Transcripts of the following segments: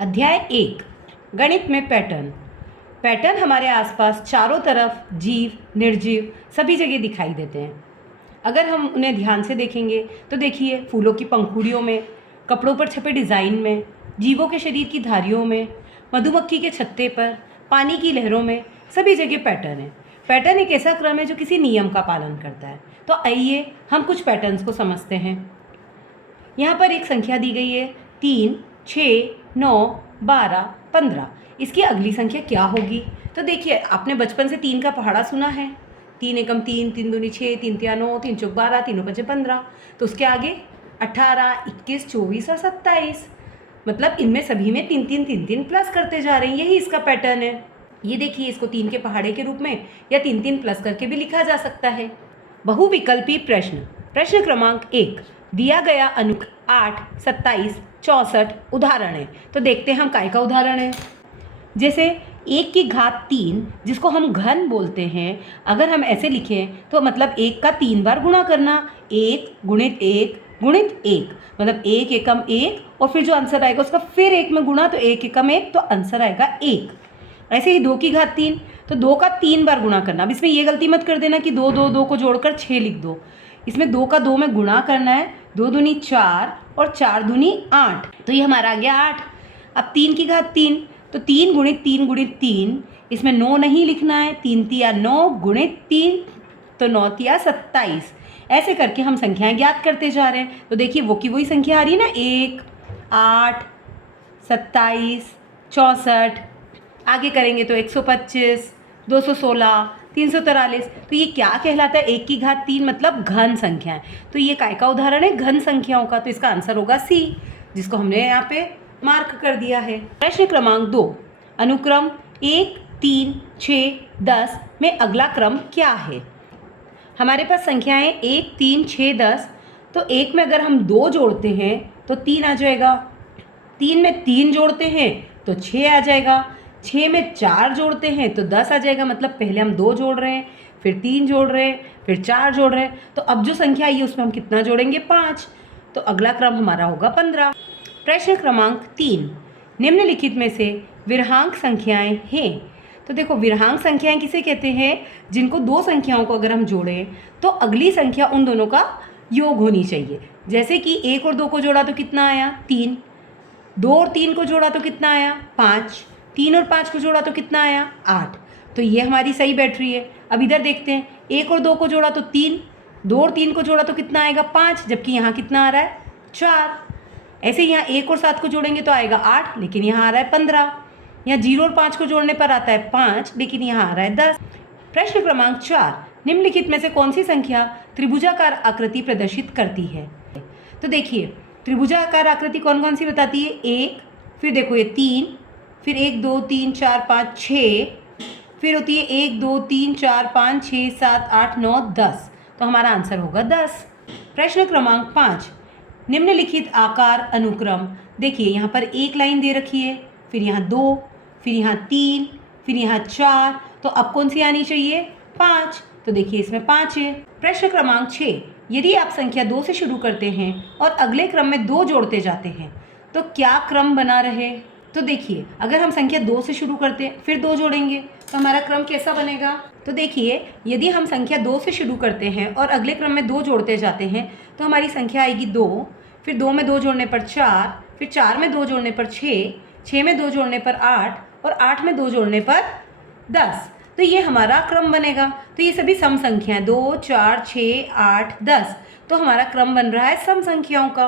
अध्याय 1 गणित में पैटर्न। पैटर्न हमारे आसपास चारों तरफ जीव निर्जीव सभी जगह दिखाई देते हैं। अगर हम उन्हें ध्यान से देखेंगे तो देखिए, फूलों की पंखुड़ियों में, कपड़ों पर छपे डिज़ाइन में, जीवों के शरीर की धारियों में, मधुमक्खी के छत्ते पर, पानी की लहरों में, सभी जगह पैटर्न है। पैटर्न एक ऐसा क्रम है जो किसी नियम का पालन करता है। तो आइए हम कुछ पैटर्न्स को समझते हैं। यहाँ पर एक संख्या दी गई है 3, 6, 9, 12, 15। इसकी अगली संख्या क्या होगी? तो देखिए, आपने बचपन से 3 का पहाड़ा सुना है। 3 एकम 3, 3 दूनी 6, 3 तिया 9, 3 चौक 12, 3 पंचे 15। तो उसके आगे 18, 21, 24 और 27। मतलब इनमें सभी में 3 3 3 3 प्लस करते जा रहे हैं। यही इसका पैटर्न है। ये देखिए, इसको 3 के पहाड़े के रूप में या 3 3 प्लस करके भी लिखा जा सकता है। बहुविकल्पी प्रश्न। प्रश्न क्रमांक 1 दिया गया अनुक 8, 27, 64 उदाहरण है। तो देखते हैं हम काय का उदाहरण है। जैसे 1 की घात 3, जिसको हम घन बोलते हैं, अगर हम ऐसे लिखें तो मतलब 1 का 3 बार गुणा करना। 1 गुणित 1 गुणित 1, मतलब 1 एकम 1 और फिर जो आंसर आएगा उसका फिर 1 में गुणा, तो 1 एकम 1 तो आंसर आएगा 1। ऐसे ही 2 की घात 3, तो 2 का 3 बार गुणा करना। अब इसमें ये गलती मत कर देना कि 2 2 2 को जोड़कर 6 लिख दो। इसमें 2 का 2 में गुणा करना है। 2 दूनी 4 और 4 दूनी 8, तो ये हमारा आ गया 8। अब 3 की घात 3, तो 3 गुणित 3 गुणित 3, इसमें 9 नहीं लिखना है। 3 तिया 9 गुणित 3, तो 9 तिया 27। ऐसे करके हम संख्याएं ज्ञात करते जा रहे हैं। तो देखिए, वो की वही संख्या आ रही है ना, 1, 8, 27, 64। आगे करेंगे तो 125, 216, 343। तो ये क्या कहलाता है? 1 की घात 3 मतलब घन संख्या है। तो ये काय का उदाहरण है? घन संख्याओं का। तो इसका आंसर होगा सी, जिसको हमने यहाँ पे मार्क कर दिया है। प्रश्न क्रमांक 2 अनुक्रम 1, 3, 6, 10 में अगला क्रम क्या है? हमारे पास संख्याएं 1, 3, 6, 10। तो 1 में अगर हम 2 जोड़ते हैं तो 3 आ जाएगा। 3 में 3 जोड़ते हैं तो 6 आ जाएगा। 6 में 4 जोड़ते हैं तो 10 आ जाएगा। मतलब पहले हम 2 जोड़ रहे हैं, फिर 3 जोड़ रहे हैं, फिर 4 जोड़ रहे हैं। तो अब जो संख्या आई है उसमें हम कितना जोड़ेंगे? 5। तो अगला क्रम हमारा होगा 15। प्रश्न क्रमांक 3 निम्नलिखित में से विरहांक संख्याएं हैं। तो देखो, विरहांक संख्याएं किसे कहते हैं? जिनको 2 संख्याओं को अगर हम जोड़ें तो अगली संख्या उन दोनों का योग होनी चाहिए। जैसे कि 1 और 2 को जोड़ा तो कितना आया? 3। 2 और 3 को जोड़ा तो कितना आया? 5। 3 और 5 को जोड़ा तो कितना आया? 8। तो ये हमारी सही बैठ रही है। अब इधर देखते हैं, 1 और 2 को जोड़ा तो 3, 2 और 3 को जोड़ा तो कितना आएगा? 5, जबकि यहाँ कितना आ रहा है? 4। ऐसे यहाँ 1 और 7 को जोड़ेंगे तो आएगा 8, लेकिन यहाँ आ रहा है 15। यहाँ 0 और 5 को जोड़ने पर आता है 5, लेकिन यहाँ आ रहा है 10। प्रश्न क्रमांक 4 निम्नलिखित में से कौन सी संख्या त्रिभुजाकार आकृति प्रदर्शित करती है? तो देखिए, त्रिभुजाकार आकृति कौन कौन सी बताती है? 1, फिर देखो ये 3, फिर 1 2 3 4 5 6, फिर होती है 1 2 3 4 5 6 7 8 9 10। तो हमारा आंसर होगा 10। प्रश्न क्रमांक 5 निम्नलिखित आकार अनुक्रम। देखिए, यहाँ पर एक लाइन दे रखी है, फिर यहाँ 2, फिर यहाँ 3, फिर यहाँ 4। तो अब कौन सी आनी चाहिए? 5। तो देखिए, इसमें 5 है। प्रश्न क्रमांक 6 यदि आप संख्या 2 से शुरू करते हैं और अगले क्रम में 2 जोड़ते जाते हैं तो क्या क्रम बना रहे? तो देखिए, अगर हम संख्या 2 से शुरू करते हैं फिर 2 जोड़ेंगे तो हमारा क्रम कैसा बनेगा? तो देखिए, यदि हम संख्या 2 से शुरू करते हैं और अगले क्रम में 2 जोड़ते जाते हैं तो हमारी संख्या आएगी 2, फिर 2 में 2 जोड़ने पर 4, फिर 4 में 2 जोड़ने पर 6, 6 में 2 जोड़ने पर 8 और 8 में 2 जोड़ने पर 10। तो ये हमारा क्रम बनेगा। तो ये सभी सम संख्याएं 2, 4, 6, 8, 10। तो हमारा क्रम बन रहा है सम संख्याओं का।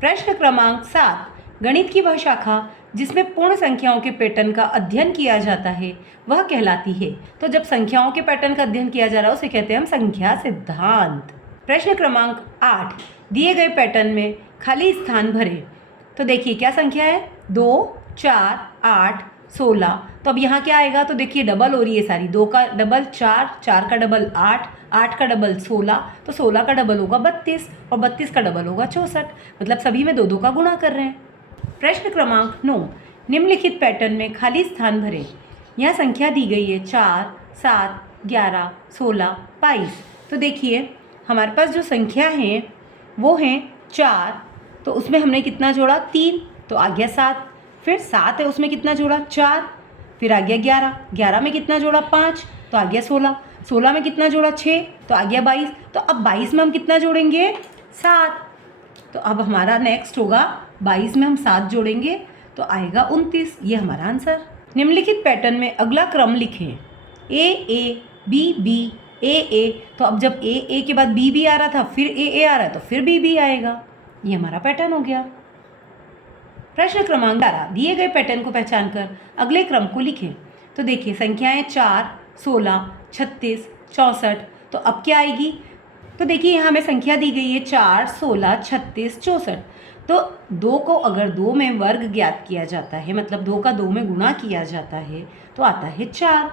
प्रश्न क्रमांक 7 गणित की वह शाखा जिसमें पूर्ण संख्याओं के पैटर्न का अध्ययन किया जाता है वह कहलाती है। तो जब संख्याओं के पैटर्न का अध्ययन किया जा रहा है उसे कहते हैं हम संख्या सिद्धांत। प्रश्न क्रमांक 8 दिए गए पैटर्न में खाली स्थान भरें। तो देखिए, क्या संख्या है? 2, 4, 8, 16। तो अब यहाँ क्या आएगा? तो देखिए, डबल हो रही है सारी। 2 का डबल 4, 4 का डबल 8, 8 का डबल 16, तो 16 का डबल होगा 32 और 32 का डबल होगा 64। मतलब सभी में 2 2 का गुणा कर रहे हैं। प्रश्न क्रमांक 9 निम्नलिखित पैटर्न में खाली स्थान भरें। यहाँ संख्या दी गई है 4, 7, 11, 16, 22। तो देखिए, हमारे पास जो संख्या है वो है 4, तो उसमें हमने कितना जोड़ा? 3, तो आ गया 7। फिर 7 है उसमें कितना जोड़ा 4, फिर आ गया 11, 11 में कितना जोड़ा 5 तो आ गया 16, 16 में कितना जोड़ा 6 तो आ गया 22। तो अब 22 में हम कितना जोड़ेंगे 7। तो अब हमारा नेक्स्ट होगा 22 में हम 7 जोड़ेंगे तो आएगा 29। ये हमारा आंसर। निम्नलिखित पैटर्न में अगला क्रम लिखें। ए बी बी ए। तो अब जब ए के बाद बी आ रहा था, फिर ए आ रहा है तो फिर बी आएगा। ये हमारा पैटर्न हो गया। प्रश्न क्रमांक 12, दिए गए पैटर्न को पहचान कर अगले क्रम को लिखें। तो देखिए संख्याएं 4, 16, 36, 64। तो अब क्या आएगी? तो देखिए यहाँ हमें संख्या दी गई है 4, 16, 36, 64। तो 2 को अगर 2 में वर्ग ज्ञात किया जाता है, मतलब 2 का 2 में गुणा किया जाता है तो आता है 4।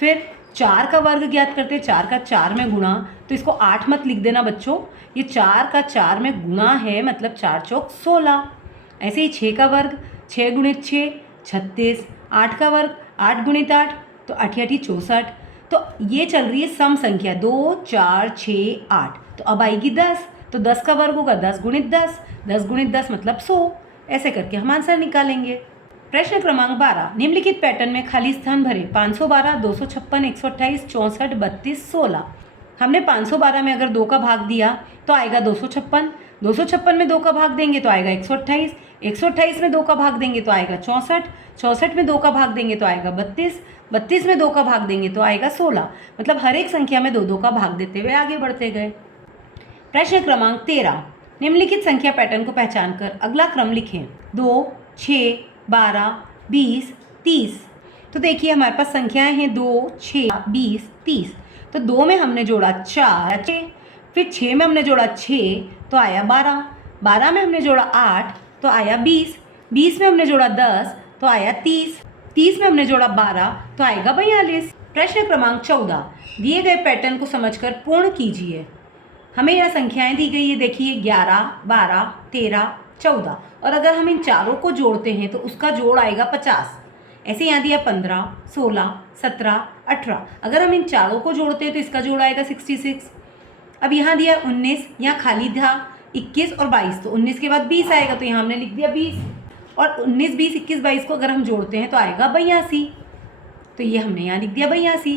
फिर 4 का वर्ग ज्ञात करते हैं, 4 का 4 में गुणा। तो इसको 8 मत लिख देना बच्चों, ये 4 का 4 में गुणा है, मतलब 4 चौक 16। ऐसे ही 6 का वर्ग 6 गुणित 6 36, 8 का वर्ग 8 गुणित 8 तो 8 8 64। तो ये चल रही है सम संख्या 2, 4, 6, 8। तो अब आएगी 10, तो 10 का वर्ग होगा 10 गुणित 10, 10 गुणित 10 मतलब 100। ऐसे करके हम आंसर निकालेंगे। प्रश्न क्रमांक 12, निम्नलिखित पैटर्न में खाली स्थान भरें। 512, 256, 128, 64, 32, 16। हमने 512 में अगर 2 का भाग दिया तो आएगा 256, 256 में 2 का भाग देंगे तो आएगा 128, 128 में 2 का भाग देंगे तो आएगा 64, 64 में 2 का भाग देंगे तो आएगा 32, 32 में 2 का भाग देंगे तो आएगा 16। मतलब हर एक संख्या में 2 2 का भाग देते हुए आगे बढ़ते गए। प्रश्न क्रमांक 13, निम्नलिखित संख्या पैटर्न को पहचान कर अगला क्रम लिखें। 2, 6, 12, 20, 30। तो देखिए हमारे पास संख्याएं हैं 2, 6, 20, 30। तो 2 में हमने जोड़ा 4, फिर 6 में हमने जोड़ा 6 तो आया 12, 12 में हमने जोड़ा 8 तो आया 20, 20 में हमने जोड़ा 10 तो आया 30, 30 में हमने जोड़ा 12 तो आएगा 42। प्रश्न क्रमांक 14, दिए गए पैटर्न को समझकर पूर्ण कीजिए। हमें यह संख्याएं दी गई है, देखिए 11, 12, 13, 14। और अगर हम इन चारों को जोड़ते हैं तो उसका जोड़ आएगा 50। ऐसे यहाँ दिया 15, 16, 17, 18। अगर हम इन चारों को जोड़ते हैं तो इसका जोड़ आएगा 66। अब यहाँ दिया 19, यहाँ खाली था 21 और 22, तो 19 के बाद 20 आएगा, तो यहाँ हमने लिख दिया 20। और 19, 20, 21, 22 को अगर हम जोड़ते हैं तो आएगा 82, तो ये हमने यहाँ लिख दिया 82।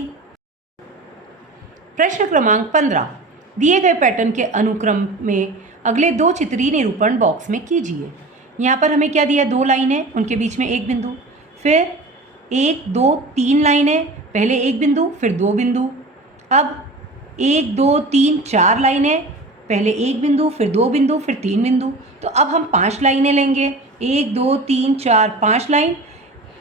प्रश्न क्रमांक 15, दिए गए पैटर्न के अनुक्रम में अगले 2 चित्रीय निरूपण बॉक्स में कीजिए। यहाँ पर हमें क्या दिया, 2 लाइनें, उनके बीच में एक बिंदु, फिर 1, 2, 3 लाइनें, पहले एक बिंदु फिर 2 बिंदु। अब 1, 2, 3, 4 लाइनें, पहले एक बिंदु फिर 2 बिंदु फिर 3 बिंदु। तो अब हम 5 लाइनें लेंगे, 1, 2, 3, 4, 5 लाइन,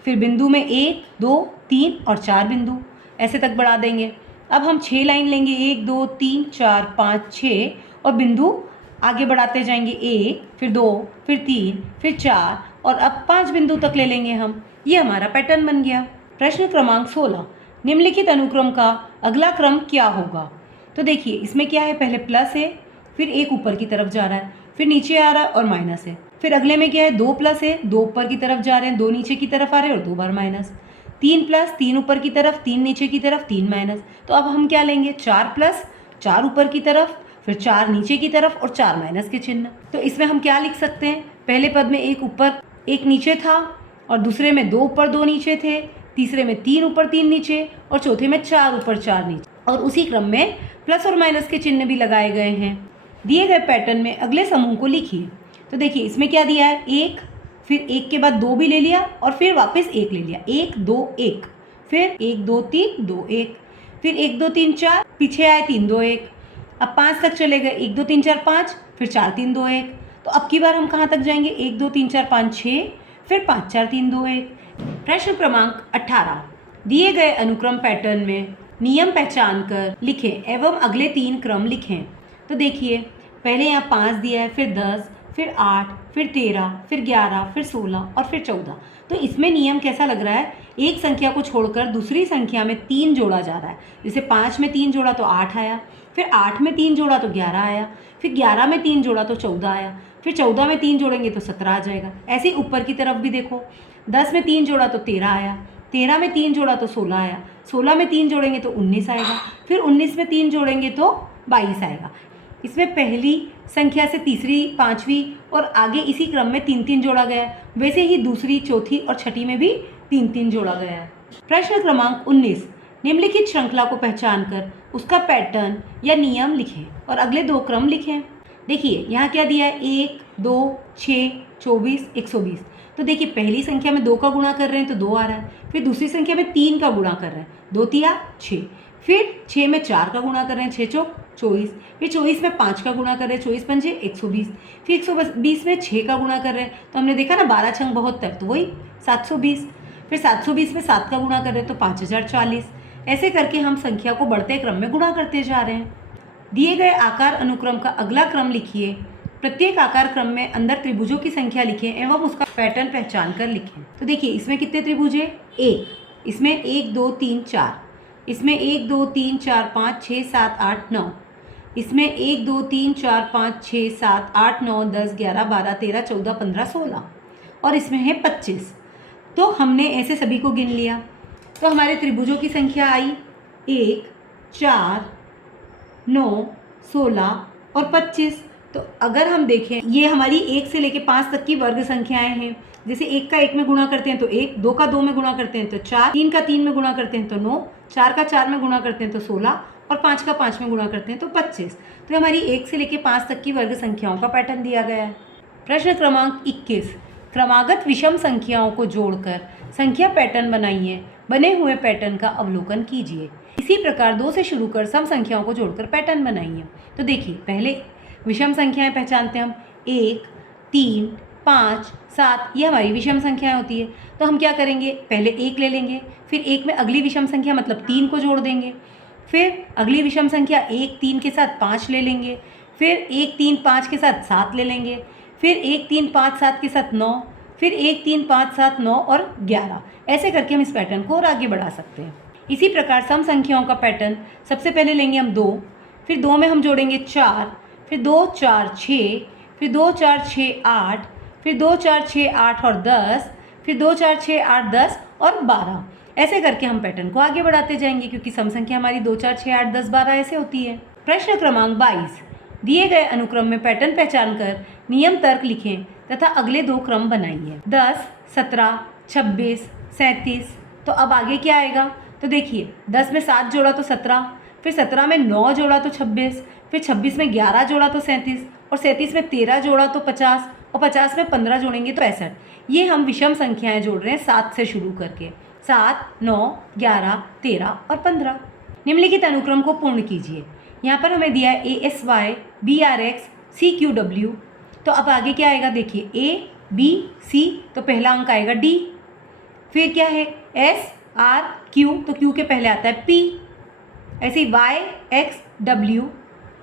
फिर बिंदु में 1, 2, 3 और 4 बिंदु, ऐसे तक बढ़ा देंगे। अब हम 6 लाइन लेंगे, 1, 2, 3, 4, 5, 6 और बिंदु आगे बढ़ाते जाएंगे, 1, फिर 2, फिर 3, फिर 4 और अब 5 बिंदु तक ले लेंगे हम। ये हमारा पैटर्न बन गया। प्रश्न क्रमांक 16, निम्नलिखित अनुक्रम का अगला क्रम क्या होगा। तो देखिए इसमें क्या है, पहले प्लस है, फिर 1 ऊपर की तरफ जा रहा है, फिर नीचे आ रहा है और माइनस है। फिर अगले में क्या है, 2 प्लस है, 2 ऊपर की तरफ जा रहे हैं, 2 नीचे की तरफ आ रहे हैं और 2 बार माइनस। 3 प्लस, 3 ऊपर की तरफ, 3 नीचे की तरफ, 3 माइनस। तो अब हम क्या लेंगे, 4 प्लस, 4 ऊपर की तरफ, फिर 4 नीचे की तरफ और 4 माइनस के चिन्ह। तो इसमें हम क्या लिख सकते हैं, पहले पद में 1 ऊपर 1 नीचे था और दूसरे में 2 ऊपर 2 नीचे थे, तीसरे में 3 ऊपर 3 नीचे और चौथे में 4 ऊपर 4 नीचे, और उसी क्रम में प्लस और माइनस के चिन्ह भी लगाए गए हैं। दिए गए पैटर्न में अगले समूह को लिखिए। तो देखिए इसमें क्या दिया है, 1, फिर 1 के बाद 2 भी ले लिया और फिर वापस 1 ले लिया, 1, 2, 1, फिर 1, 2, 3, 2, 1, फिर 1, 2, 3, 4, पीछे आए 3, 2, 1। अब 5 तक चले गए, 1, 2, 3, 4, 5, फिर 4, 3, 2, 1। तो अब की बार हम कहाँ तक जाएंगे, 1, 2, 3, 4, 5, 6, फिर 5, 4, 3, 2, 1। प्रश्न क्रमांक 18, दिए गए अनुक्रम पैटर्न में नियम पहचान कर लिखें एवं अगले 3 क्रम लिखें। तो देखिए पहले यहाँ 5 दिया है, फिर 10, फिर 8, फिर 13, फिर 11, फिर 16 और फिर 14। तो इसमें नियम कैसा लग रहा है, एक संख्या को छोड़कर दूसरी संख्या में 3 जोड़ा जा रहा है। जैसे 5 में 3 जोड़ा तो 8 आया, फिर 8 में 3 जोड़ा तो 11 आया, फिर 11 में 3 जोड़ा तो 14 आया, फिर 14 में 3 जोड़ेंगे तो 17 आ जाएगा। ऐसे ही ऊपर की तरफ भी देखो, 10 में 3 जोड़ा तो 13 आया, 13 में 3 जोड़ा तो 16 आया, 16 में 3 जोड़ेंगे तो 19 आएगा, फिर 19 में 3 जोड़ेंगे तो 22 आएगा। इसमें पहली संख्या से तीसरी, पांचवी और आगे इसी क्रम में 3-3 जोड़ा गया है। वैसे ही दूसरी, चौथी और छठी में भी 3-3 जोड़ा गया है। प्रश्न क्रमांक 19, निम्नलिखित श्रृंखला को पहचान कर उसका पैटर्न या नियम लिखें और अगले दो क्रम लिखें। देखिए यहाँ क्या दिया है, 1, 2, 6, 24, 120। तो देखिए पहली संख्या में 2 का गुणा कर रहे हैं तो 2 आ रहा है, फिर दूसरी संख्या में 3 का गुणा कर रहे हैं, 2 तिया 6, फिर 6 में 4 का गुणा कर रहे हैं, 6 चौक 24, फिर 24 में 5 का गुणा कर रहे हैं, 24 पंजे 120, फिर 120 में 6 का गुणा कर रहे हैं, तो हमने देखा ना 12 छंग 72, तो वही 720, फिर 720 में 7 का गुणा कर रहे हैं तो 5040। ऐसे करके हम संख्या को बढ़ते क्रम में गुणा करते जा रहे हैं। दिए गए आकार अनुक्रम का अगला क्रम लिखिए। प्रत्येक आकार क्रम में अंदर त्रिभुजों की संख्या लिखें एवं उसका पैटर्न पहचान कर लिखें। तो देखिए इसमें कितने त्रिभुज है, 1, इसमें 1, 2, 3, 4, इसमें 1, 2, 3, 4, 5, 6, 7, 8, 9, इसमें 1, 2, 3, 4, 5, 6, 7, 8, 9, 10, 11, 12, 13, 14, 15, 16 और इसमें है 25। तो हमने ऐसे सभी को गिन लिया। तो हमारे त्रिभुजों की संख्या आई 1, 4, 9, 16 और 25। तो अगर हम देखें ये हमारी 1 से लेकर 5 तक की वर्ग संख्याएं हैं। जैसे 1 का 1 में गुणा करते हैं तो 1, 2 का 2 में गुणा करते हैं तो 4, 3 का 3 में गुणा करते हैं तो 9, 4 का 4 में गुणा करते हैं तो 16 और 5 का 5 में गुणा करते हैं तो 25। तो हमारी 1 से लेकर 5 तक की वर्ग संख्याओं का पैटर्न दिया गया है। प्रश्न क्रमांक 21, क्रमागत विषम संख्याओं को जोड़कर संख्या पैटर्न बनाइए। बने हुए पैटर्न का अवलोकन कीजिए। इसी प्रकार 2 से शुरू कर सम संख्याओं को जोड़कर पैटर्न बनाइए। तो देखिए पहले विषम संख्याएं पहचानते हैं हम, 1, 3, 5, 7 ये हमारी विषम संख्याएं होती है। तो हम क्या करेंगे, पहले 1 ले लेंगे, फिर 1 में अगली विषम संख्या मतलब 3 को जोड़ देंगे, फिर अगली विषम संख्या 1, 3 के साथ 5 ले लेंगे, फिर 1, 3, 5 के साथ 7 ले लेंगे, फिर 1, 3, 5, 7 के साथ 9, फिर 1, 3, 5, 7, 9 और 11। ऐसे करके हम इस पैटर्न को और आगे बढ़ा सकते हैं। इसी प्रकार सम संख्याओं का पैटर्न सबसे पहले लेंगे हम 2, फिर 2 में हम जोड़ेंगे 4, फिर 2, 4, 6, फिर 2, 4, 6, 8, फिर 2, 4, 6, 8 और 10, फिर 2, 4, 6, 8, 10 और 12। ऐसे करके हम पैटर्न को आगे बढ़ाते जाएंगे क्योंकि सम संख्या हमारी 2, 4, 6, 8, 10, 12 ऐसे होती है। प्रश्न क्रमांक 22, दिए गए अनुक्रम में पैटर्न पहचान कर नियम तर्क लिखें तथा अगले दो क्रम बनाइए। 10, 17, 26, 37। तो अब आगे क्या आएगा, तो देखिए 10 में 7 जोड़ा तो 17, फिर 17 में 9 जोड़ा तो 26, फिर 26 में 11 जोड़ा तो 37 और 37 में 13 जोड़ा तो 50 और 50 में 15 जोड़ेंगे तो 65। ये हम विषम संख्याएं जोड़ रहे हैं 7 से शुरू करके, 7, 9, 11, 13 और 15। निम्नलिखित अनुक्रम को पूर्ण कीजिए। यहाँ पर हमें दिया है ASY, BRX, CQW। तो अब आगे क्या आएगा, देखिए A, B, C, तो पहला अंक आएगा D, फिर क्या है S, R, Q, तो Q के पहले आता है P, ऐसे ही Y, X, W,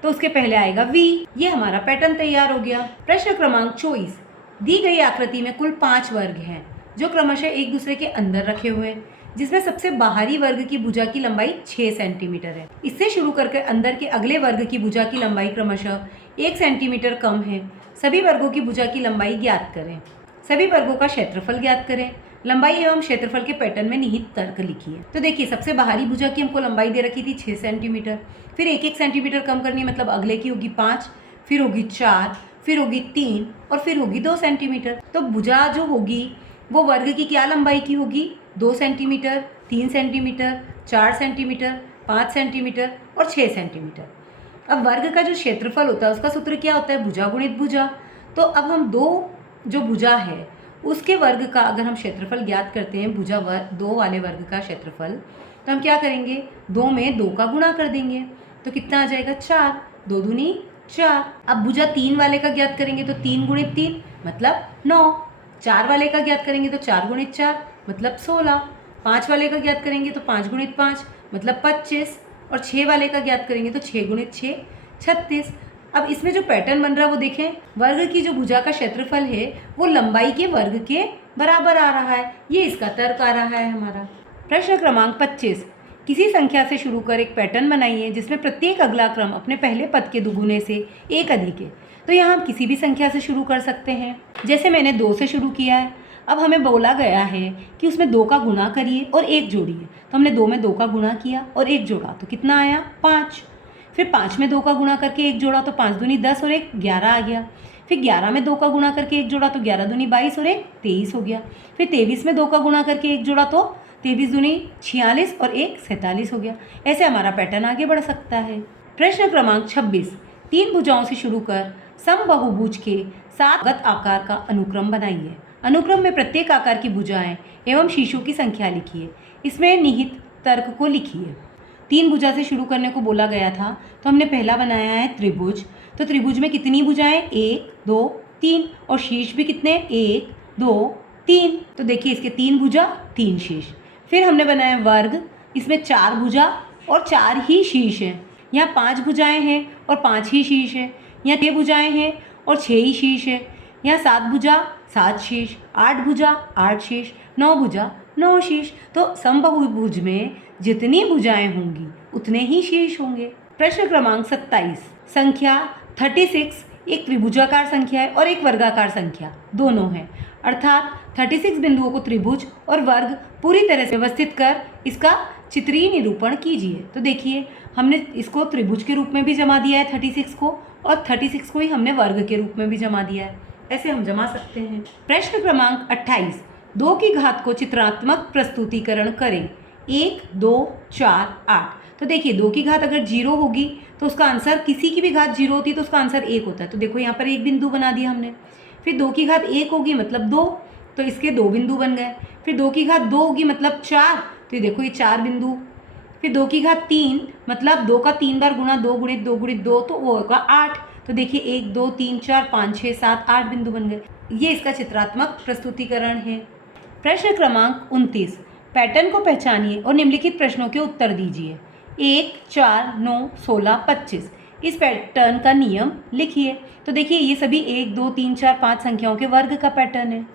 तो उसके पहले आएगा V। ये हमारा पैटर्न तैयार हो गया। प्रश्न क्रमांक 24, दी गई आकृति में कुल 5 वर्ग हैं जो क्रमशः एक दूसरे के अंदर रखे हुए हैं, जिसमें सबसे बाहरी वर्ग की भुजा की लंबाई 6 सेंटीमीटर है। इससे शुरू करके अंदर के अगले वर्ग की भुजा की लंबाई क्रमशः 1 सेंटीमीटर कम है। सभी वर्गों की भुजा की लंबाई ज्ञात करें। सभी वर्गों का क्षेत्रफल ज्ञात करें। लंबाई एवं क्षेत्रफल के पैटर्न में निहित तर्क लिखिए। तो देखिए सबसे बाहरी भुजा की हमको लंबाई दे रखी थी 6 सेंटीमीटर, फिर 1-1 सेंटीमीटर कम करनी है, मतलब अगले की होगी 5, फिर होगी 4, फिर होगी 3 और फिर होगी 2 सेंटीमीटर। तो भुजा जो होगी वो वर्ग की क्या लंबाई की होगी, 2 सेंटीमीटर, 3 सेंटीमीटर, 4 सेंटीमीटर, 5 सेंटीमीटर और 6 सेंटीमीटर। अब वर्ग का जो क्षेत्रफल होता है उसका सूत्र क्या होता है, भुजा गुणित भुजा। तो अब हम 2 जो भुजा है उसके वर्ग का अगर हम क्षेत्रफल ज्ञात करते हैं, भुजा 2 वाले वर्ग का क्षेत्रफल, तो हम क्या करेंगे, 2 में 2 का गुणा कर देंगे तो कितना आ जाएगा 4, 2 दूनी 4। अब भुजा 3 वाले का ज्ञात करेंगे तो 3 गुणित 3 मतलब 9, 4 वाले का ज्ञात करेंगे तो 4 गुणित 4 मतलब 16, 5 वाले का ज्ञात करेंगे तो 5 गुणित 5 मतलब 25 और 6 वाले का ज्ञात करेंगे तो 6 गुणित 6 36। अब इसमें जो पैटर्न बन रहा है वो देखें, वर्ग की जो भुजा का क्षेत्रफल है वो लंबाई के वर्ग के बराबर आ रहा है। ये इसका तर्क आ रहा है हमारा। प्रश्न क्रमांक 25, किसी संख्या से शुरू कर एक पैटर्न बनाइए जिसमें प्रत्येक अगला क्रम अपने पहले पद के दुगुने से एक अधिक है। तो यहाँ हम किसी भी संख्या से शुरू कर सकते हैं। जैसे मैंने 2 से शुरू किया है, अब हमें बोला गया है कि उसमें 2 का गुणा करिए और 1 जोड़िए। तो हमने 2 में 2 का गुणा किया और 1 जोड़ा तो कितना आया 5। फिर 5 में 2 का गुणा करके 1 जोड़ा तो 5 दूनी 10 और 1 11 आ गया। फिर 11 में 2 का गुणा करके 1 जोड़ा तो 11 दूनी 22 और 1 23 हो गया। फिर 23 में 2 का गुणा करके 1 जोड़ा तो 23 दूनी 46 और 1 47 हो गया। ऐसे हमारा पैटर्न आगे बढ़ सकता है। प्रश्न क्रमांक 26, 3 भुजाओं से शुरू कर समबाहुभुज के 7 गत आकार का अनुक्रम बनाइए। अनुक्रम में प्रत्येक आकार की भुजाएं एवं शीर्षों की संख्या लिखिए। इसमें निहित तर्क को लिखिए। 3 भुजा से शुरू करने को बोला गया था, तो हमने पहला बनाया है त्रिभुज। तो त्रिभुज में कितनी भुजाएं? 1 2 3 और शीर्ष भी कितने? 1 2 3। तो देखिए इसके 3 भुजा 3 शीर्ष। फिर हमने बनाया वर्ग, इसमें 4 भुजा और 4 ही शीर्ष हैं। यहाँ 5 भुजाएं हैं और 5 ही शीर्ष है। यहाँ 6 भुजाएं हैं और 6 ही शीर्ष है। यहाँ 7 भुजा 7 शीर्ष, 8 भुजा 8 शीर्ष, 9 भुजा 9 शीर्ष। तो समबाहुभुज में जितनी भुजाएं होंगी उतने ही शीर्ष होंगे। प्रश्न क्रमांक 27, संख्या 36 एक त्रिभुजाकार संख्या है और एक वर्गाकार संख्या दोनों है। अर्थात 36 बिंदुओं को त्रिभुज और वर्ग पूरी तरह से व्यवस्थित कर इसका चित्रीय निरूपण कीजिए। तो देखिए हमने इसको त्रिभुज के रूप में भी जमा दिया है 36 को, और 36 को ही हमने वर्ग के रूप में भी जमा दिया है। ऐसे हम जमा सकते हैं। प्रश्न क्रमांक 28, 2 की घात को चित्रात्मक प्रस्तुतिकरण करें। 1 2 4 8। तो देखिए 2 की घात अगर 0 होगी तो उसका आंसर, किसी की भी घात 0 होती है तो उसका आंसर 1 होता है। तो देखो यहाँ पर एक बिंदु बना दिया हमने। फिर 2 की घात 1 होगी मतलब 2, तो इसके 2 बिंदु बन गए। फिर 2 की घात 2 होगी मतलब 4, तो देखो ये 4 बिंदु। फिर 2 की घात 3 मतलब 2 का 3 बार गुणा 2 गुणित 2 गुणित 2, तो वो होगा 8। तो देखिए 1 2 3 4 5 6 7 8 बिंदु बन गए। ये इसका चित्रात्मक प्रस्तुतिकरण है। प्रश्न क्रमांक 29, पैटर्न को पहचानिए और निम्नलिखित प्रश्नों के उत्तर दीजिए। 1 4 9 16 25। इस पैटर्न का नियम लिखिए। तो देखिए ये सभी 1 2 3 4 5 संख्याओं के वर्ग का पैटर्न है।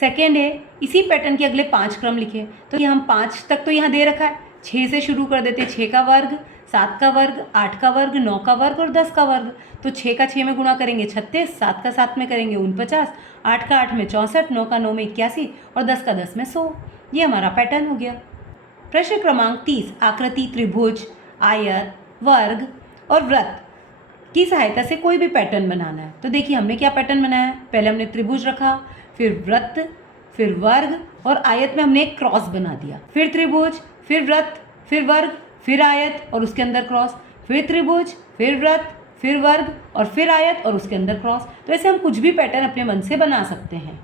सेकेंड है, इसी पैटर्न के अगले 5 क्रम लिखे। तो ये हम 5 तक तो यहाँ दे रखा है, 6 से शुरू कर देते, 6 का वर्ग, 7 का वर्ग, 8 का वर्ग, 9 का वर्ग और 10 का वर्ग। तो 6 का 6 में गुणा करेंगे 36, 7 का 7 में करेंगे 49, 8 का 8 में 64, 9 का 9 में 81 और 10 का 10 में 100। ये हमारा पैटर्न हो गया। प्रश्न क्रमांक 30, आकृति त्रिभुज, आयत, वर्ग और वृत्त की सहायता से कोई भी पैटर्न बनाना है। तो देखिए हमने क्या पैटर्न बनाया है। पहले हमने त्रिभुज रखा, फिर वृत्त, फिर वर्ग और आयत में हमने एक क्रॉस बना दिया। फिर त्रिभुज, फिर वृत्त, फिर वर्ग, फिर आयत और उसके अंदर क्रॉस, फिर त्रिभुज, फिर वृत्त, फिर वर्ग और फिर आयत और उसके अंदर क्रॉस। तो ऐसे हम कुछ भी पैटर्न अपने मन से बना सकते हैं।